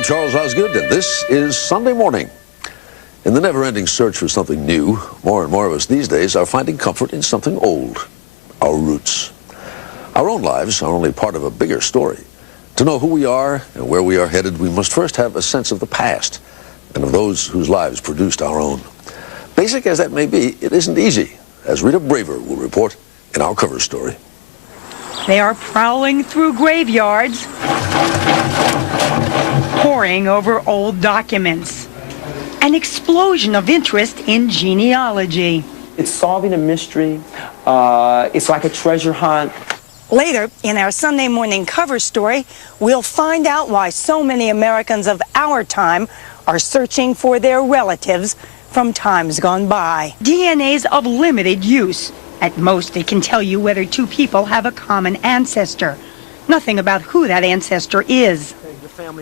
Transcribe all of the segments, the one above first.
I'm Charles Osgood, and this is Sunday Morning. In the never-ending search for something new, more and more of us these days are finding comfort in something old, our roots. Our own lives are only part of a bigger story. To know who we are and where we are headed, we must first have a sense of the past and of those whose lives produced our own. Basic as that may be, it isn't easy, as Rita Braver will report in our cover story. They are prowling through graveyards, poring over old documents. An explosion of interest in genealogy. It's solving a mystery. It's like a treasure hunt. Later, in our Sunday morning cover story, we'll find out why so many Americans of our time are searching for their relatives from times gone by. DNA's of limited use. At most, it can tell you whether two people have a common ancestor. Nothing about who that ancestor is.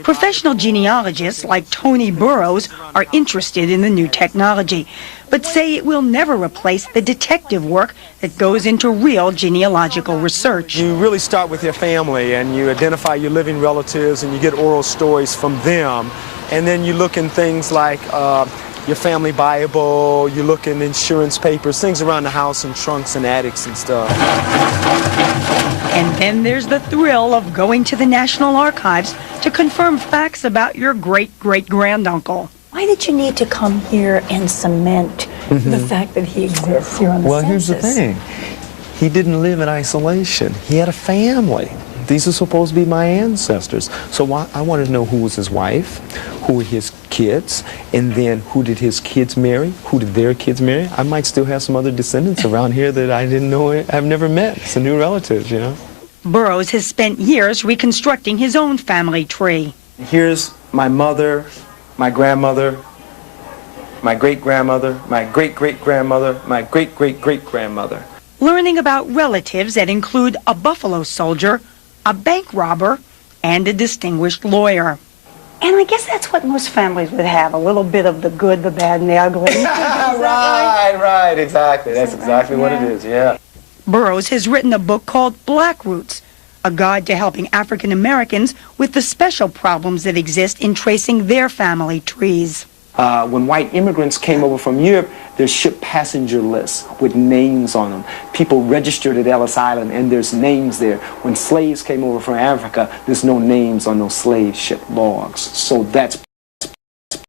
Professional genealogists like Tony Burrows are interested in the new technology, but say it will never replace the detective work that goes into real genealogical research. You really start with your family and you identify your living relatives and you get oral stories from them. And then you look in things like your family Bible, you look in insurance papers, things around the house in trunks and attics and stuff. And then there's the thrill of going to the National Archives to confirm facts about your great-great-granduncle. Why did you need to come here and cement the fact that he exists here on the census? Well, here's the thing. He didn't live in isolation. He had a family. These are supposed to be my ancestors. So I wanted to know who was his wife, who were his kids, and then who did his kids marry, who did their kids marry. I might still have some other descendants around here that I didn't know, I've never met. It's a new relatives, you know. Burrows has spent years reconstructing his own family tree. Here's my mother, my grandmother, my great-grandmother, my great-great-grandmother, my great-great-great-grandmother. Learning about relatives that include a Buffalo soldier, a bank robber, and a distinguished lawyer. And I guess that's what most families would have, a little bit of the good, the bad, and the ugly. Right, exactly. That's exactly what it is, yeah. Burrows has written a book called Black Roots, a guide to helping African Americans with the special problems that exist in tracing their family trees. When white immigrants came over from Europe, there's ship passenger lists with names on them. People registered at Ellis Island, and there's names there. When slaves came over from Africa, there's no names on those slave ship logs. So that's